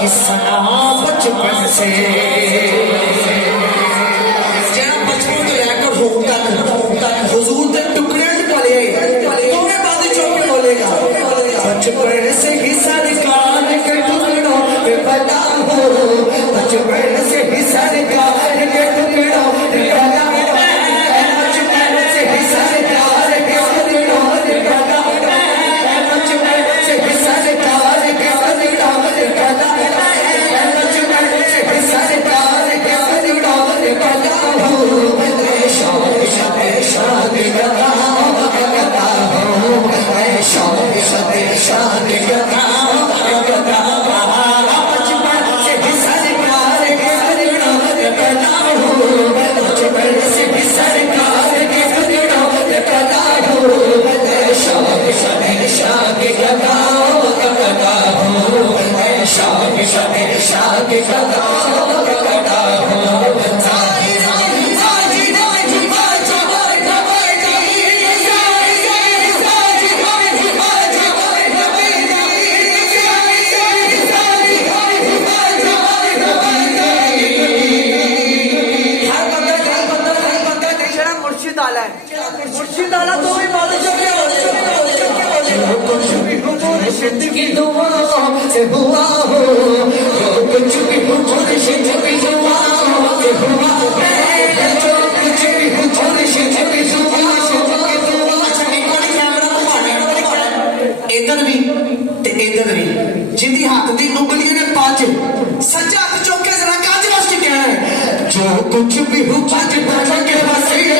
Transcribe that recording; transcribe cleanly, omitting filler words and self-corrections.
किस्सा बचपन से जेड़ा बचपन तो लेकर हुन तक हुजूर दे टुकड़े पले तुम्हें बाद चौके बोलेगा बचपन से ही सरकार के टुकड़ों पे बता हो बचपन से ही सरकार के टुकड़ों पे बता बचपन से ही सरकार के टुकड़ों पे बता बचपन से ही सरकार के टुकड़ों पे बता बचपन से ही सरकार के टुकड़ों पे बता हो शान शान गदा हो शान शान गदा बचपन से ही सरकार के टुकड़ों पे बता हो बचपन से ही सरकार के टुकड़ों पे बता हो शान शान गदा हो शान शान गदा हो मुर्शिद आला तो भी बादशाह के कुछ भी हो मुर्शिद की दुआओं से हुआ हो कुछ भी हो मुर्शिद की दुआओं से हुआ हो कुछ भी हो मुर्शिद की दुआओं से इधर भी ते इधर भी जिंदी हाथ दी उंगलियों ने पांच सज्जा हाथ चौके जरा काज वास्ते क्या है जो कुछ भी हो पांच बचा के वसीले